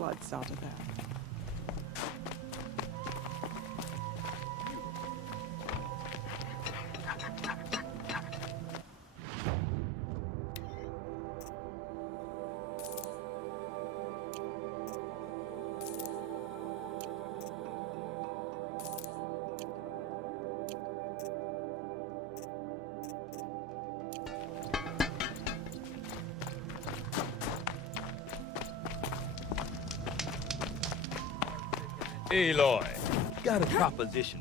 blood saw to that. Aloy, got a proposition.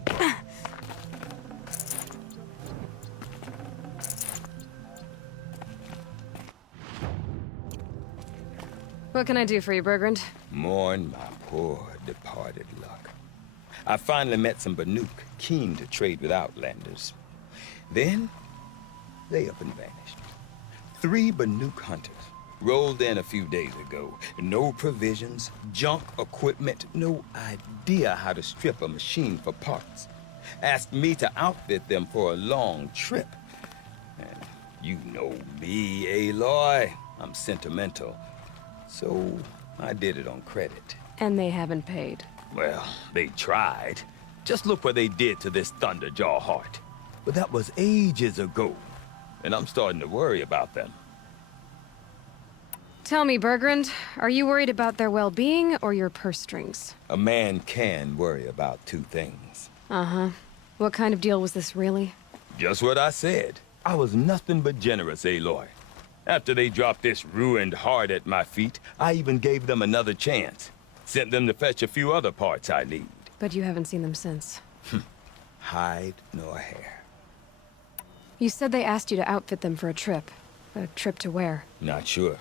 What can I do for you, Bergrand? Mourn my poor departed luck. I finally met some Banuk keen to trade with Outlanders. Then, they up and vanished. 3 Banuk hunters rolled in a few days ago. No provisions, junk equipment, no idea how to strip a machine for parts. Asked me to outfit them for a long trip. And you know me, Aloy. I'm sentimental. So I did it on credit. And they haven't paid. Well, they tried. Just look what they did to this Thunderjaw heart. But that was ages ago. And I'm starting to worry about them. Tell me, Bergrand, are you worried about their well-being or your purse strings? A man can worry about 2 things. Uh-huh. What kind of deal was this, really? Just what I said. I was nothing but generous, Aloy. After they dropped this ruined heart at my feet, I even gave them another chance. Sent them to fetch a few other parts I need. But you haven't seen them since. Hide nor hair. You said they asked you to outfit them for a trip. A trip to where? Not sure.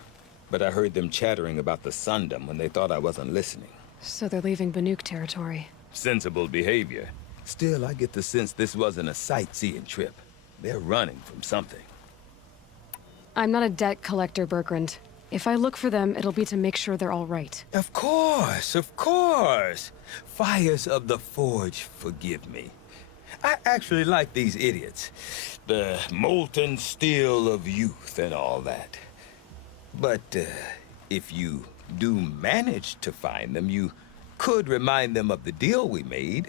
But I heard them chattering about the Sundom when they thought I wasn't listening. So they're leaving Banuk territory. Sensible behavior. Still, I get the sense this wasn't a sightseeing trip. They're running from something. I'm not a debt collector, Bergrand. If I look for them, it'll be to make sure they're all right. Of course, of course. Fires of the Forge, forgive me. I actually like these idiots. The molten steel of youth and all that. But if you do manage to find them, you could remind them of the deal we made.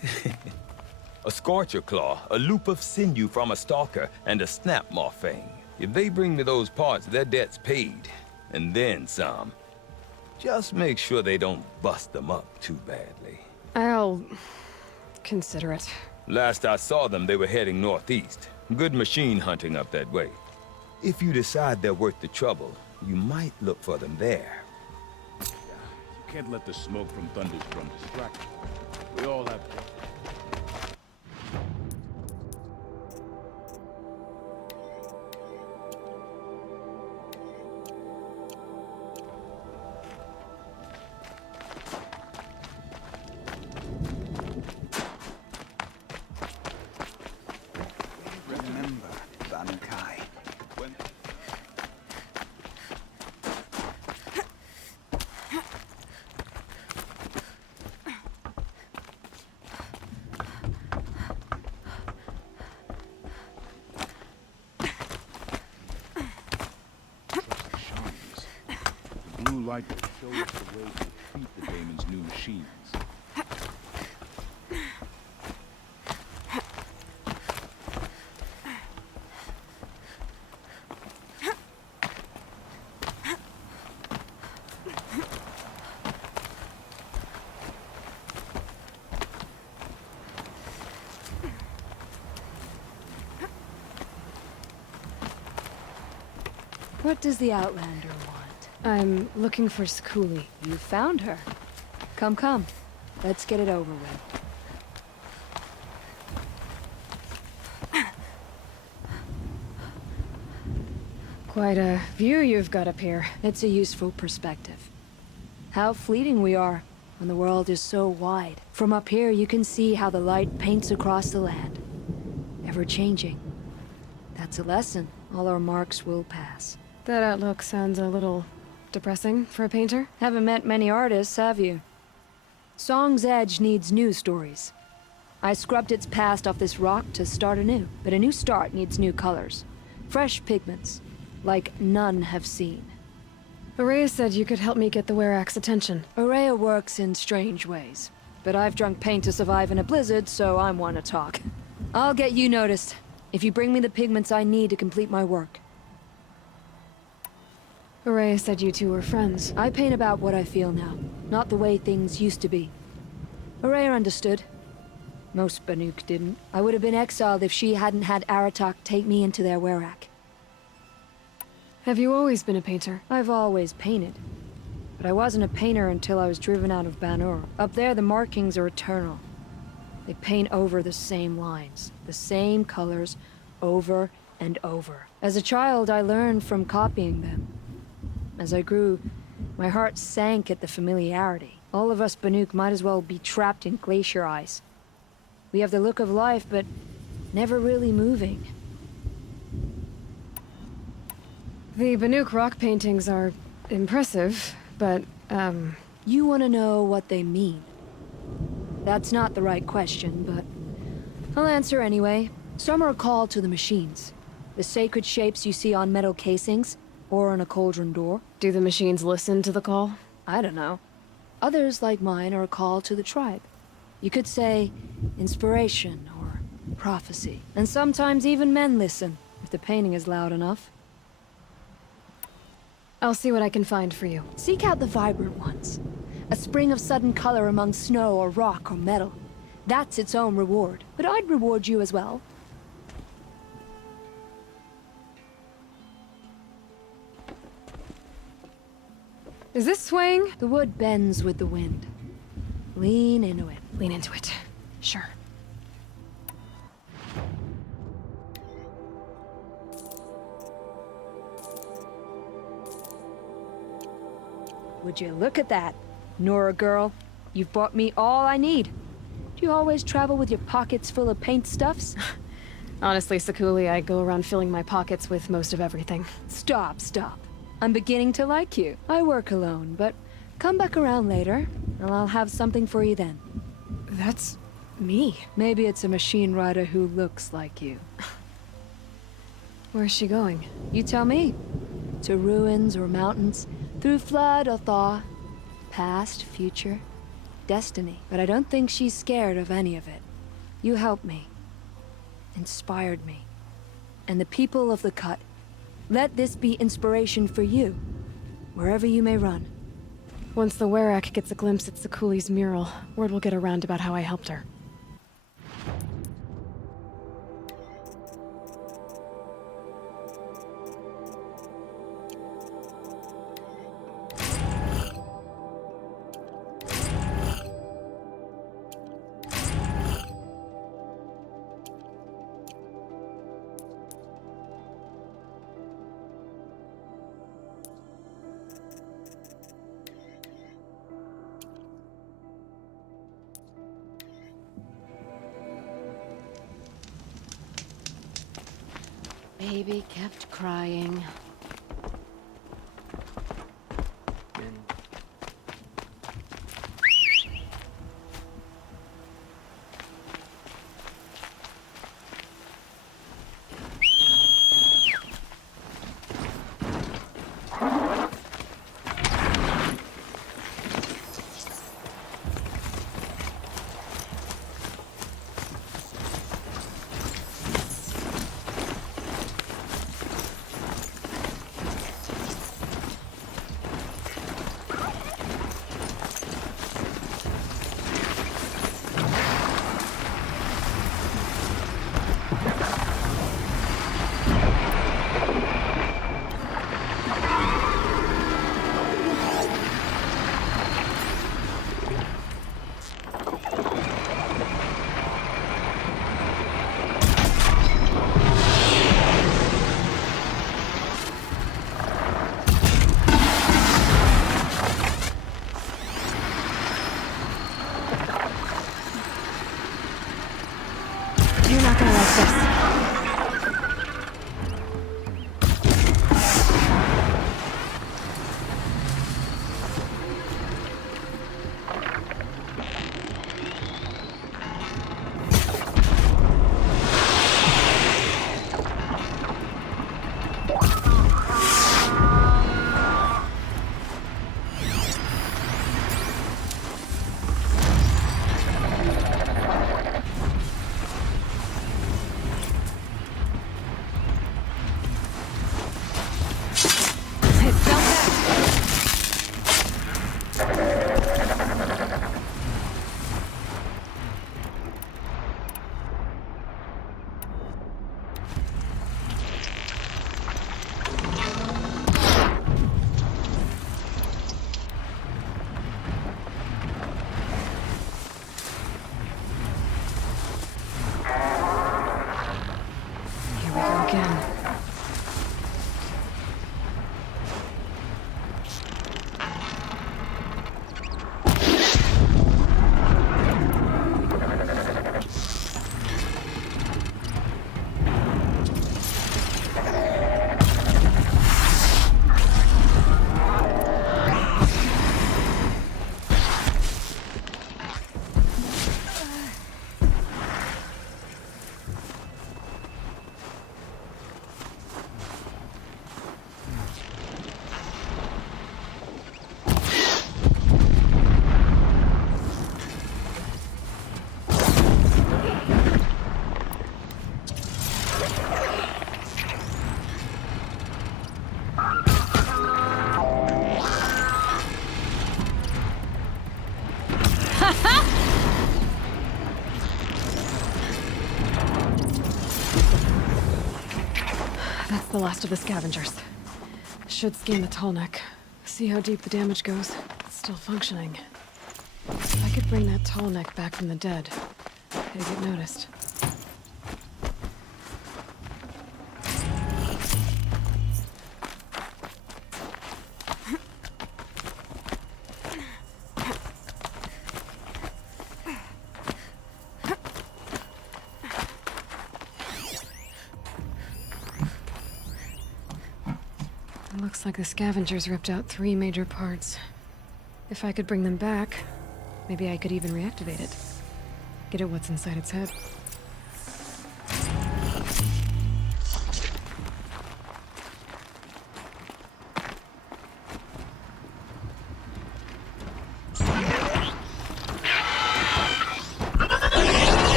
A scorcher claw, a loop of sinew from a stalker, and a snap maw fang. If they bring me those parts, their debt's paid. And then some. Just make sure they don't bust them up too badly. I'll consider it. Last I saw them, they were heading northeast. Good machine hunting up that way. If you decide they're worth the trouble, you might look for them there. You can't let the smoke from Thunderstrom distract you. We all have... Blue light will show us the way to defeat the Damon's new machines. What does the Outlander want? I'm looking for Skuli. You found her. Come, come. Let's get it over with. Quite a view you've got up here. It's a useful perspective. How fleeting we are when the world is so wide. From up here, you can see how the light paints across the land. Ever changing. That's a lesson. All our marks will pass. That outlook sounds a little depressing for a painter. Haven't met many artists, have you? Song's Edge needs new stories. I scrubbed its past off this rock to start anew, but a new start needs new colors. Fresh pigments, like none have seen. Araya said you could help me get the Werak's attention. Araya works in strange ways. But I've drunk paint to survive in a blizzard, so I want to talk. I'll get you noticed, if you bring me the pigments I need to complete my work. Araya said you two were friends. I paint about what I feel now, not the way things used to be. Araya understood. Most Banuk didn't. I would have been exiled if she hadn't had Aratak take me into their Werak. Have you always been a painter? I've always painted. But I wasn't a painter until I was driven out of Banur. Up there, the markings are eternal. They paint over the same lines, the same colors, over and over. As a child, I learned from copying them. As I grew, my heart sank at the familiarity. All of us Banuk might as well be trapped in glacier ice. We have the look of life, but never really moving. The Banuk rock paintings are impressive, but, You want to know what they mean. That's not the right question, but I'll answer anyway. Some are a call to the machines. The sacred shapes you see on metal casings, or on a cauldron door. do the machines listen to the call? I don't know. Others, like mine, are a call to the tribe. You could say inspiration or prophecy. And sometimes even men listen, if the painting is loud enough. I'll see what I can find for you. Seek out the vibrant ones. A spring of sudden color among snow or rock or metal. That's its own reward. But I'd reward you as well. Is this swaying? The wood bends with the wind. Lean into it. Lean into it. Sure. Would you look at that? Nora girl, you've bought me all I need. Do you always travel with your pockets full of paint stuffs? Honestly, Sakuli, I go around filling my pockets with most of everything. Stop, stop. I'm beginning to like you. I work alone, but come back around later, and I'll have something for you then. That's me. Maybe it's a machine rider who looks like you. Where's she going? You tell me. To ruins or mountains, through flood or thaw, past, future, destiny. But I don't think she's scared of any of it. You helped me, inspired me, and the people of the Cut. Let this be inspiration for you, wherever you may run. Once the Werak gets a glimpse at Sakuli's mural, word will get around about how I helped her. Baby kept crying. the last of the scavengers. Should scan the tall neck. See how deep the damage goes. It's still functioning. If I could bring that tall neck back from the dead, it'd get noticed. It looks like the scavengers ripped out 3 major parts. If I could bring them back, maybe I could even reactivate it. Get at what's inside its head.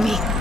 Follow me.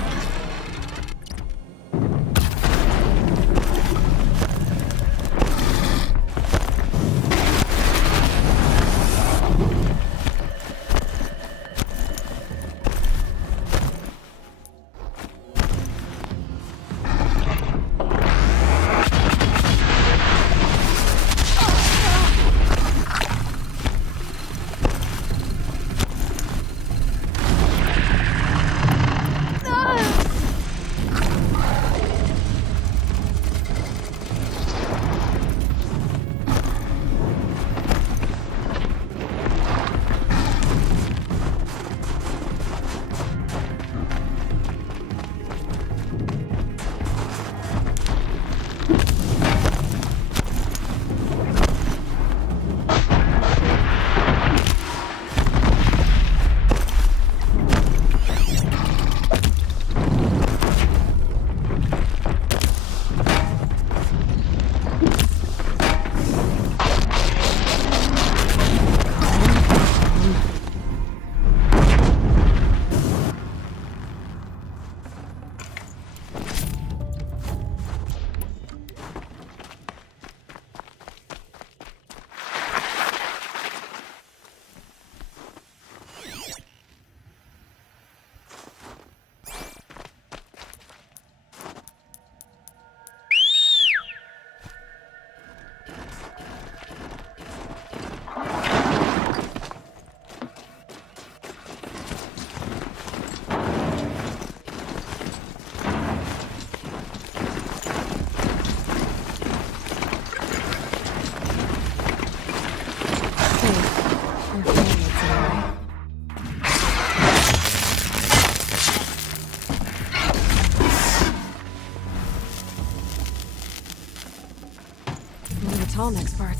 Tall next part.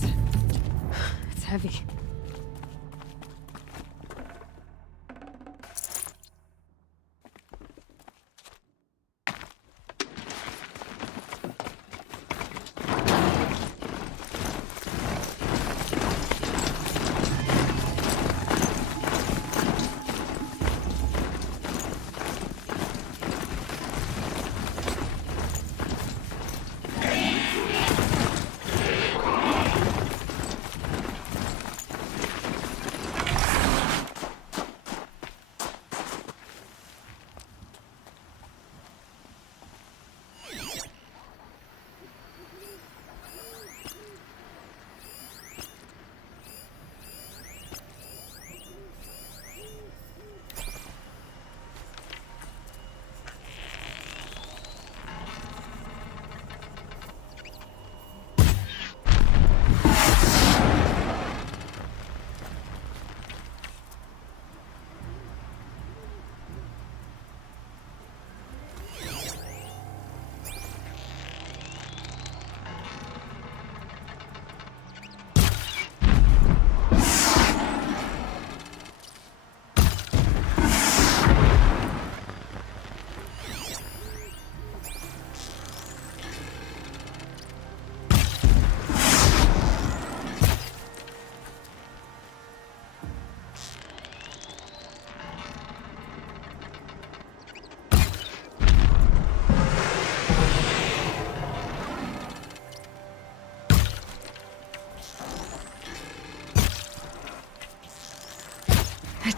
It's heavy.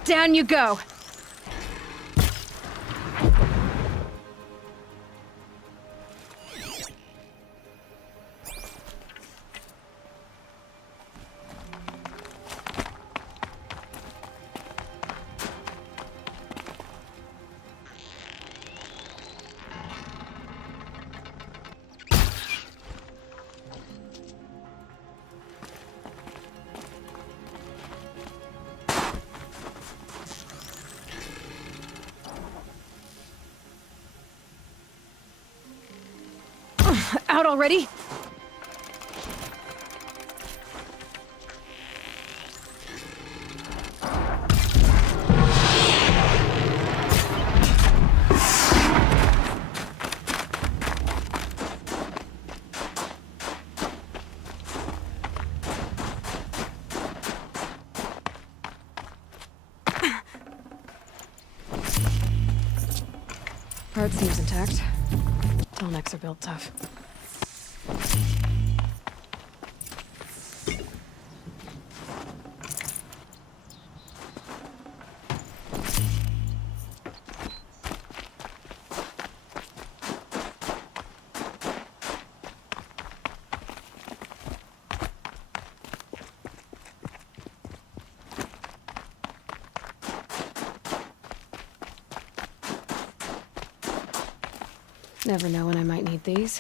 Down you go! Out already? Part seems intact. Tall necks are built tough. Never know when I might need these.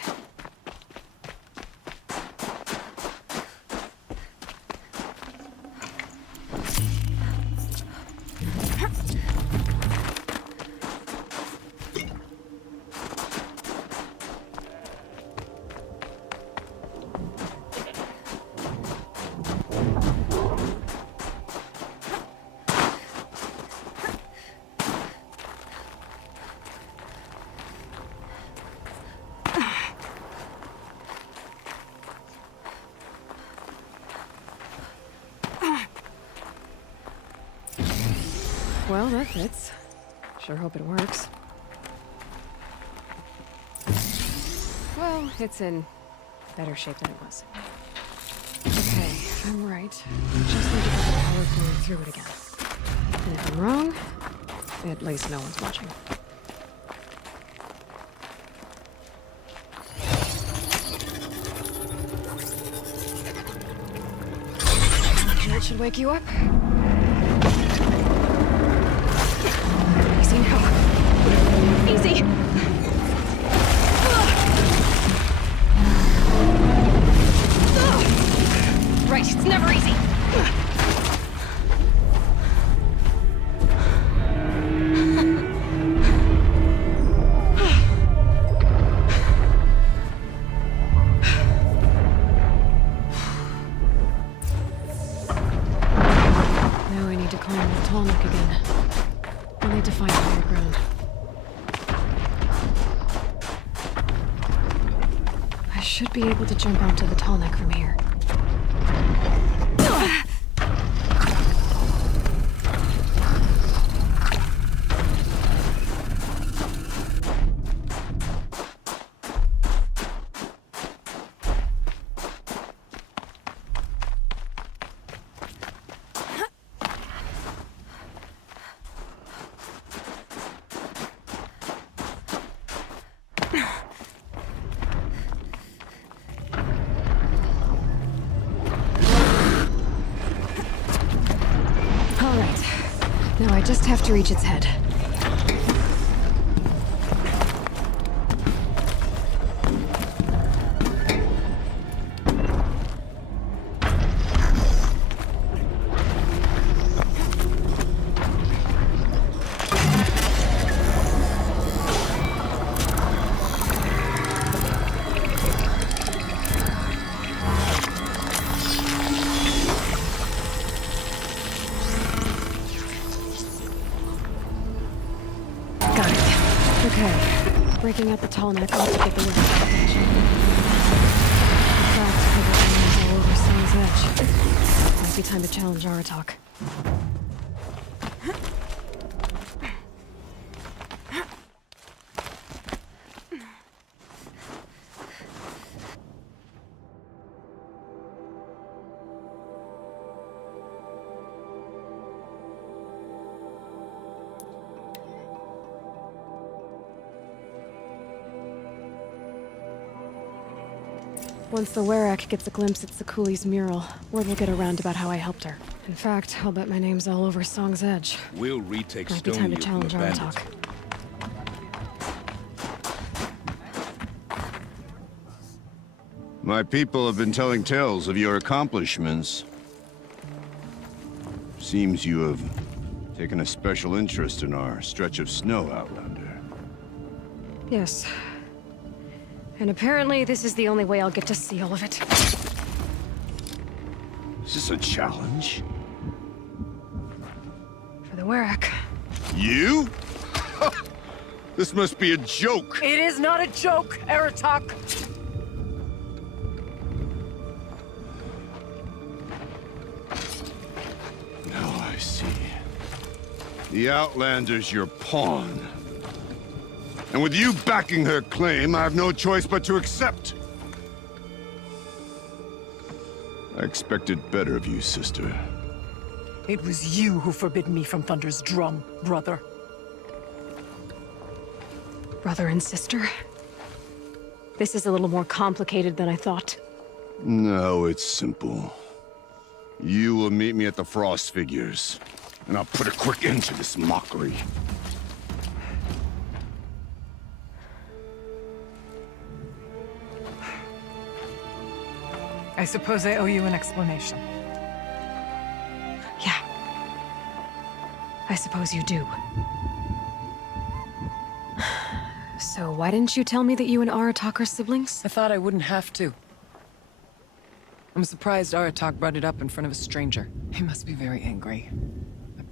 Well, that fits. Sure hope it works. Well, it's in better shape than it was. Okay, I'm right. Just need to get the power flowing through it again. And if I'm wrong, at least no one's watching. That should wake you up. Easy now. Easy! Right, it's never easy. Now I need to climb the tall neck again. I'll need to find higher ground. I should be able to jump onto the tall neck from here. All right. Now I just have to reach its head. Got it. Okay. Breaking out the tall neck ought to get the living attention. In fact, everything is all over Sun's edge. Might be time to challenge Aratok. Once the Werak gets a glimpse at Sakuli's mural, word will get around about how I helped her. In fact, I'll bet my name's all over Song's Edge. We'll retake Might be time to Stone challenge from the Aratok. bandits. My people have been telling tales of your accomplishments. Seems you have taken a special interest in our stretch of snow, Outlander. Yes. And apparently this is the only way I'll get to see all of it. Is this a challenge? For the Werak. You? This must be a joke. It is not a joke, Aratok. Now I see. The Outlander's your pawn. And with you backing her claim, I have no choice but to accept. I expected better of you, sister. It was you who forbid me from Thunder's drum, brother. Brother and sister? This is a little more complicated than I thought. No, it's simple. You will meet me at the Frost Figures, and I'll put a quick end to this mockery. I suppose I owe you an explanation. Yeah. I suppose you do. So why didn't you tell me that you and Aratak are siblings? I thought I wouldn't have to. I'm surprised Aratak brought it up in front of a stranger. He must be very angry. I'm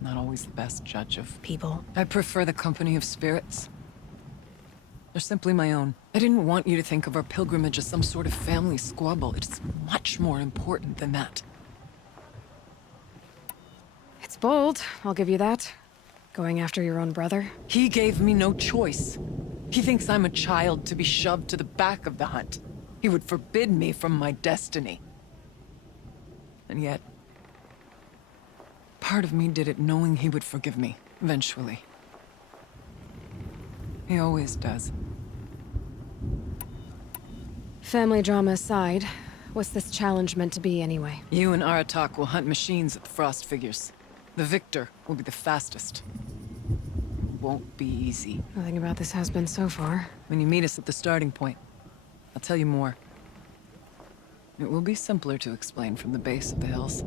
not always the best judge of People. I prefer the company of spirits. They're simply my own. I didn't want you to think of our pilgrimage as some sort of family squabble. It's much more important than that. It's bold, I'll give you that. Going after your own brother. He gave me no choice. He thinks I'm a child to be shoved to the back of the hunt. He would forbid me from my destiny. And yet, part of me did it knowing he would forgive me, eventually. He always does. Family drama aside, what's this challenge meant to be anyway? You and Aratak will hunt machines at the Frost Figures. The victor will be the fastest. Won't be easy. Nothing about this has been so far. When you meet us at the starting point, I'll tell you more. It will be simpler to explain from the base of the hills.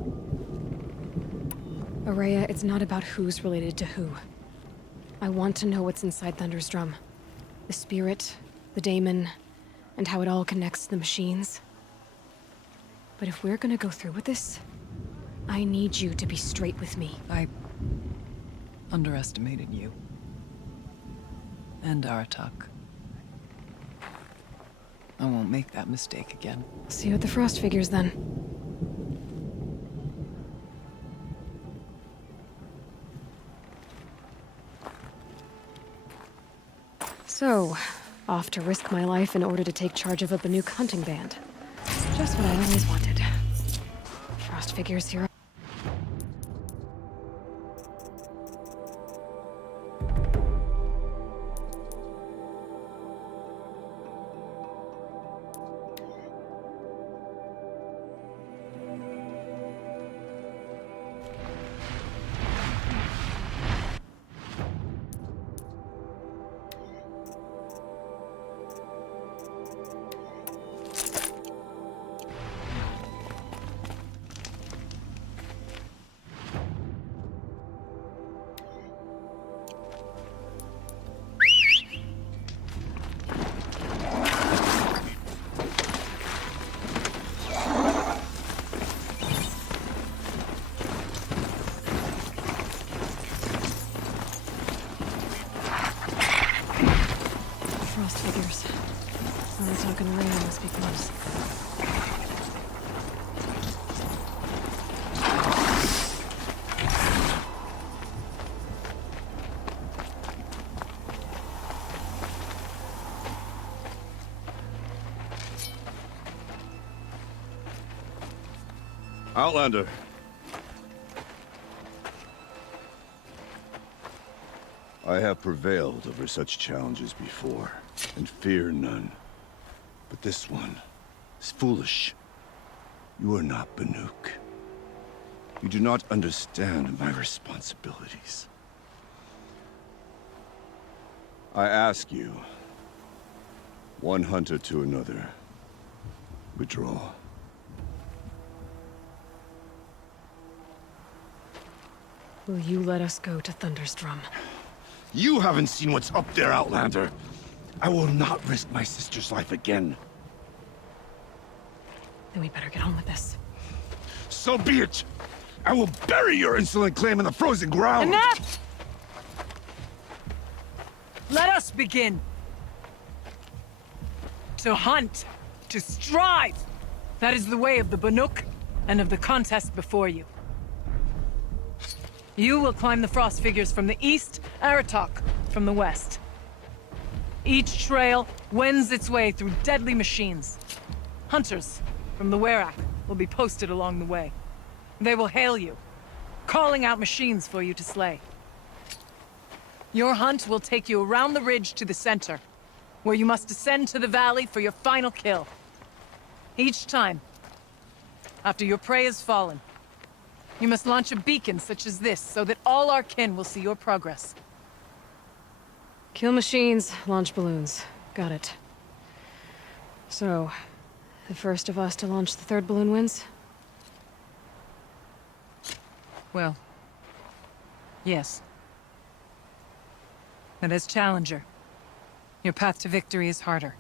Araya, it's not about who's related to who. I want to know what's inside Thunder's drum. The spirit, the daemon, and how it all connects to the machines. But if we're gonna go through with this, I need you to be straight with me. I underestimated you. And Aratak. I won't make that mistake again. See you at the Frost Figures then. So, off to risk my life in order to take charge of a Banuk hunting band. Just what I always wanted. Frost Figures here. Frost Figures. Aratak and Rhea must be close. Outlander. I have prevailed over such challenges before, and fear none. But this one is foolish. You are not Banuk. You do not understand my responsibilities. I ask you, one hunter to another, withdraw. Will you let us go to Thunder's drum? You haven't seen what's up there, Outlander. I will not risk my sister's life again. Then we better get on with this. So be it! I will bury your insolent claim in the frozen ground! Enough! Let us begin. To hunt. To strive. That is the way of the Banuk and of the contest before you. You will climb the Frost Figures from the east, Aratak from the west. Each trail wends its way through deadly machines. Hunters from the Werak will be posted along the way. They will hail you, calling out machines for you to slay. Your hunt will take you around the ridge to the center, where you must descend to the valley for your final kill. Each time, after your prey has fallen, you must launch a beacon such as this so that all our kin will see your progress. Kill machines, launch balloons. Got it. So, the first of us to launch the third balloon wins? Well, yes. But as challenger, your path to victory is harder.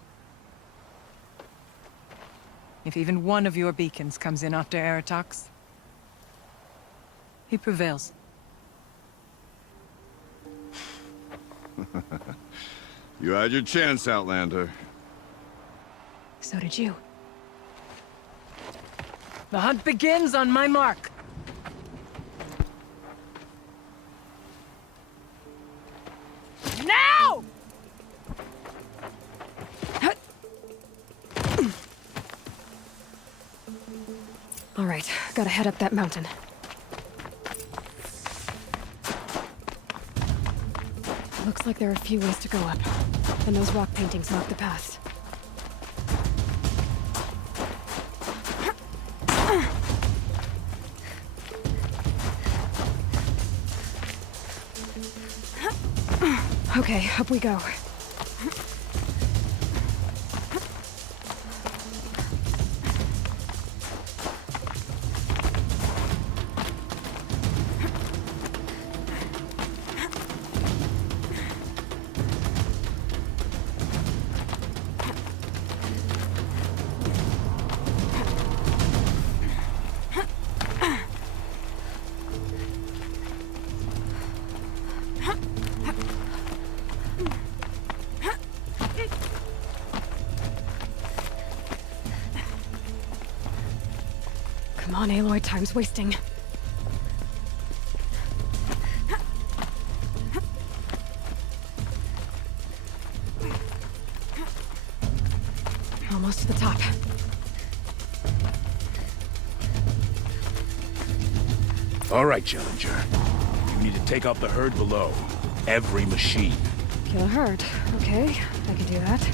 If even one of your beacons comes in after Eratox, he prevails. You had your chance, Outlander. So did you. The hunt begins on my mark. Now! All right, gotta head up that mountain. Looks like there are a few ways to go up, and those rock paintings mark the paths. Okay, up we go. Come on, Aloy, time's wasting. Almost to the top. All right, Challenger. You need to take out the herd below. Every machine. Kill a herd. Okay, I can do that.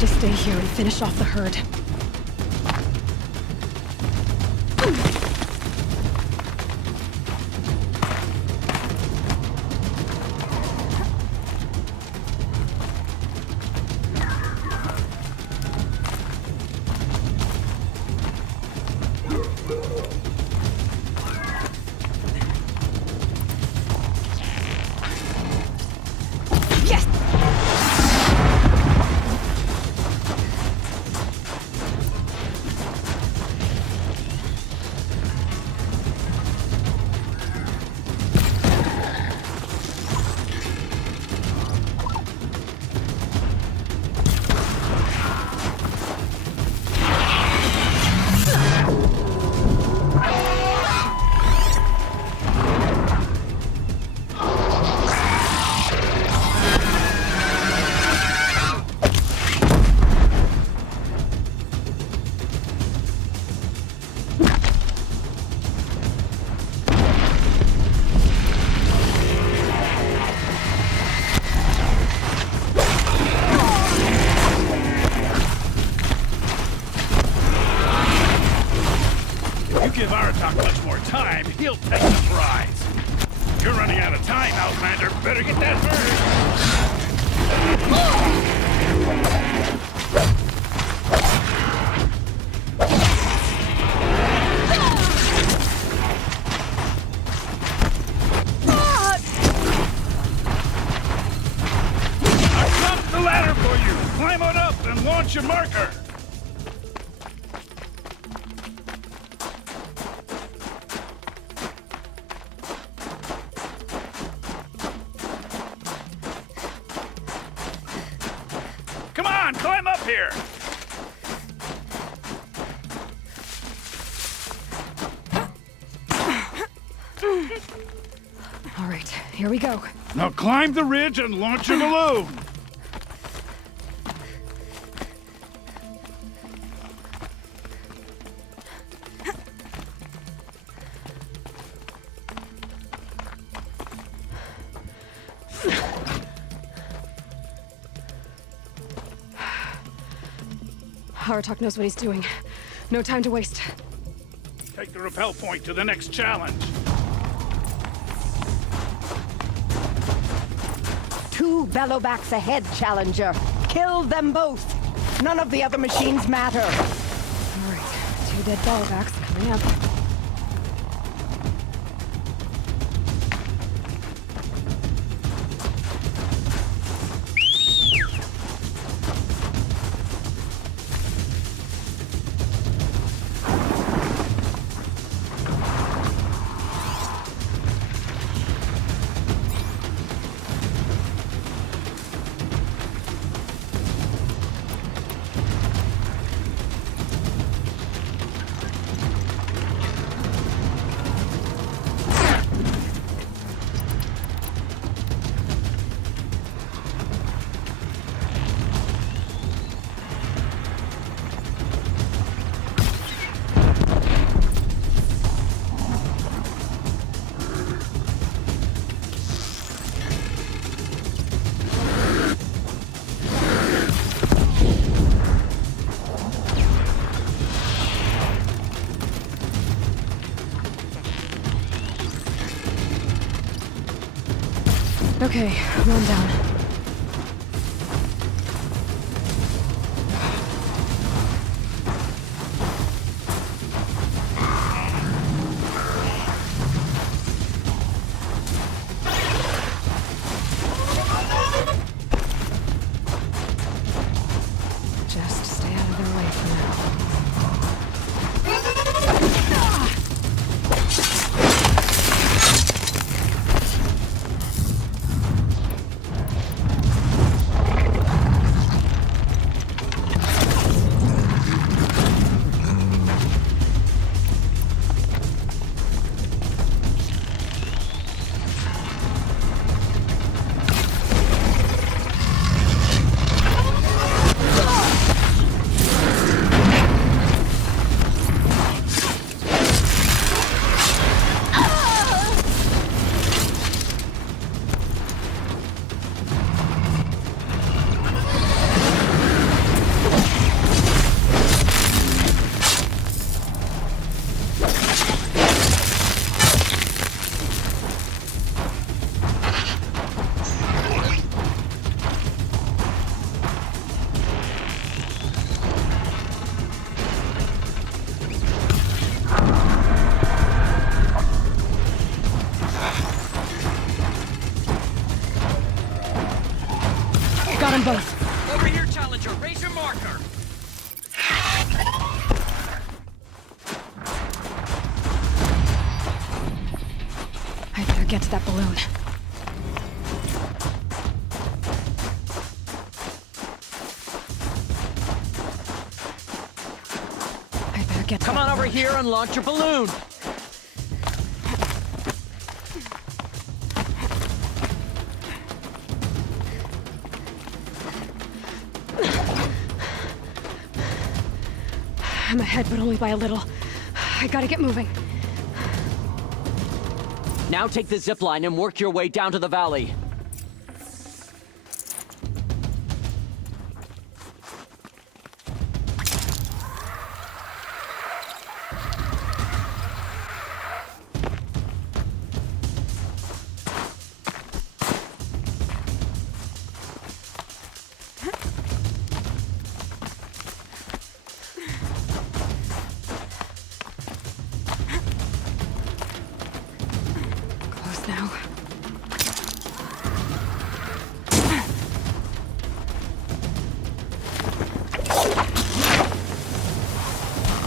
To stay here and finish off the herd. Not much more time. He'll take the prize. You're running out of time, Outlander. Better get that bird. I've dropped the ladder for you. Climb on up and launch your marker. Come on, climb up here! All right, here we go. Now climb the ridge and launch your balloon! Haratok knows what he's doing. No time to waste. Take the rappel point to the next challenge. 2 bellowbacks ahead, Challenger. Kill them both. None of the other machines matter. All right, 2 dead ballbacks coming up. Okay, one down. Just stay out of their way for now. Got them both. Over here, Challenger. Raise your marker. I better get to that balloon. I better get to Come that on over balloon. here and launch your balloon. I'm ahead, but only by a little. I gotta get moving. Now take the zip line and work your way down to the valley.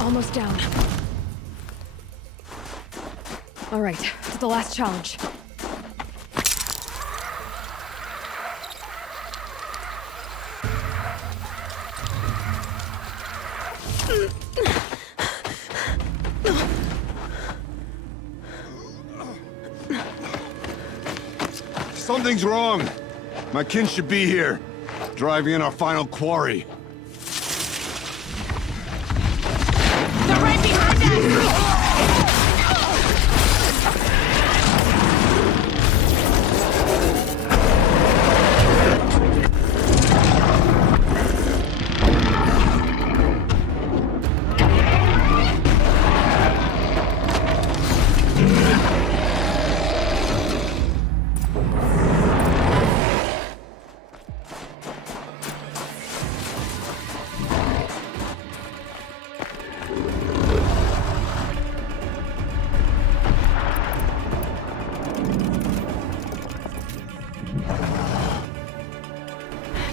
Almost down. All right, to the last challenge. Something's wrong. My kin should be here, driving in our final quarry. They're right behind us!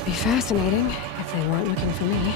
Be fascinating if they weren't looking for me.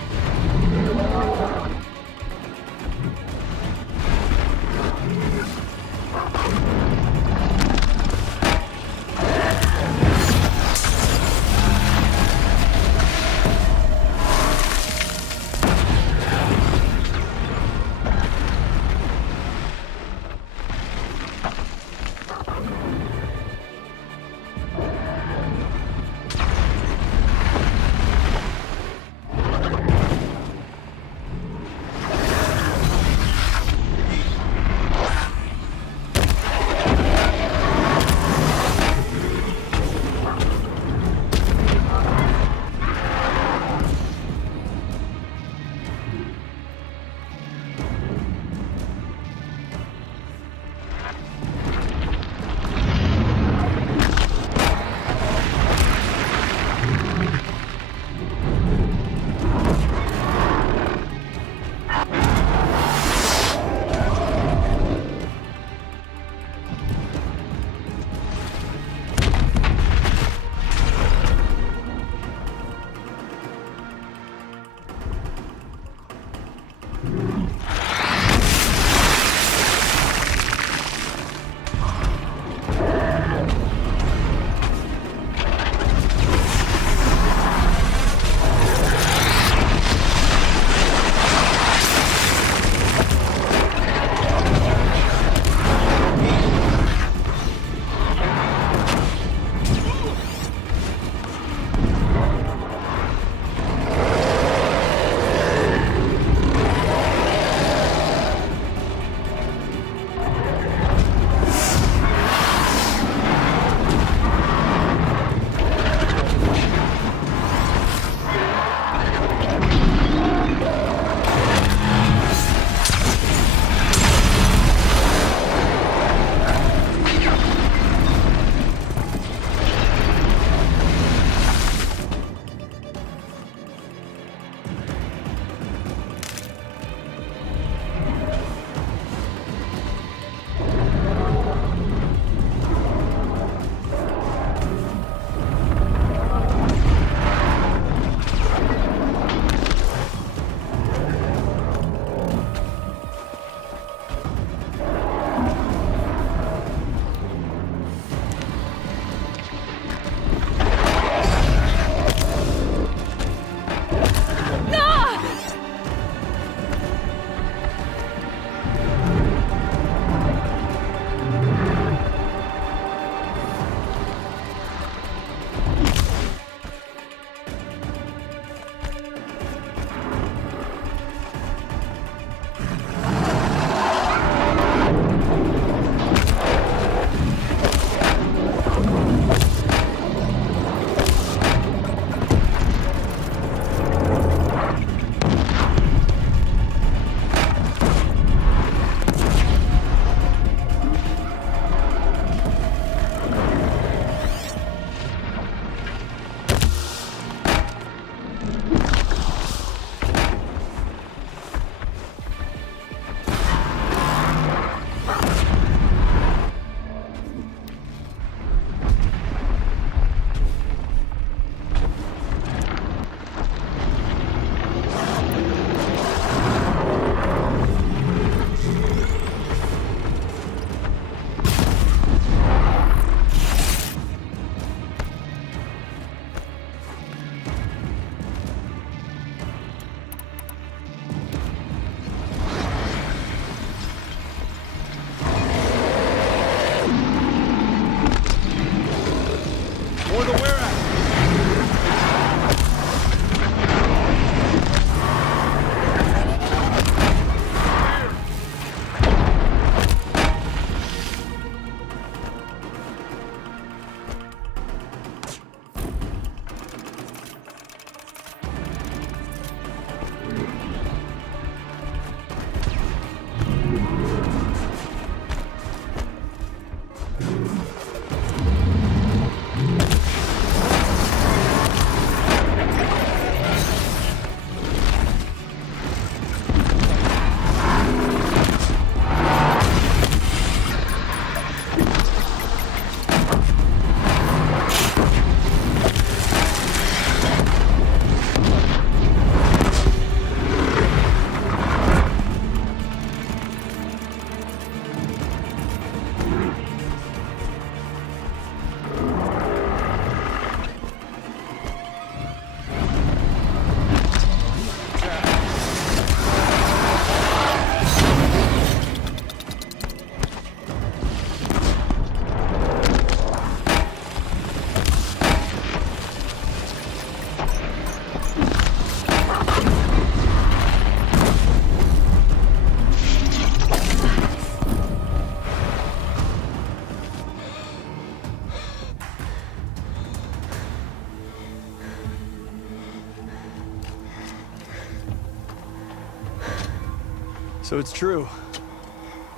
So it's true.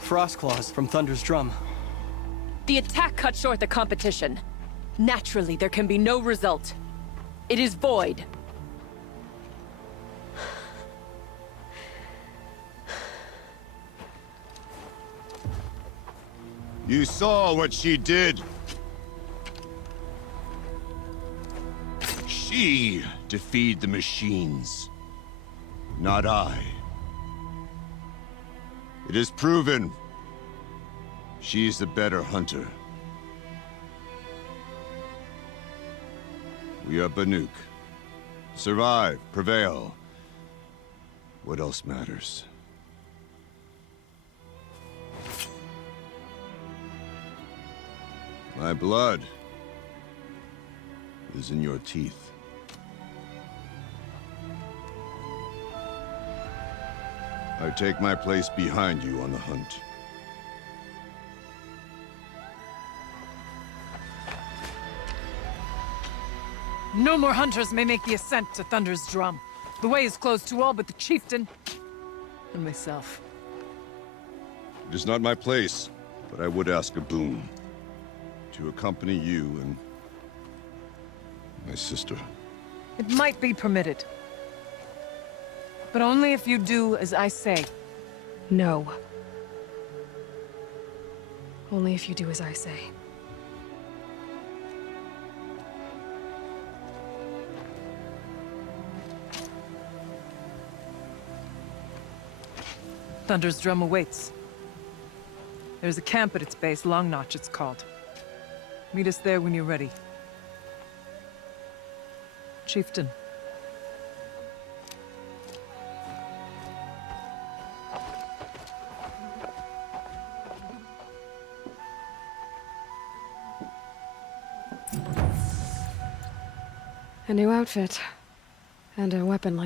Frost claws from Thunder's drum. The attack cut short the competition. Naturally, there can be no result. It is void. You saw what she did. She defeated the machines, not I. It is proven. She is the better hunter. We are Banuk. Survive, prevail. What else matters? My blood is in your teeth. I take my place behind you on the hunt. No more hunters may make the ascent to Thunder's drum. The way is closed to all but the chieftain and myself. It is not my place, but I would ask a boon. To accompany you and my sister. It might be permitted. But only if you do as I say. No. Only if you do as I say. Thunder's drum awaits. There's a camp at its base, Long Notch it's called. Meet us there when you're ready. Chieftain. A new outfit. And a weapon like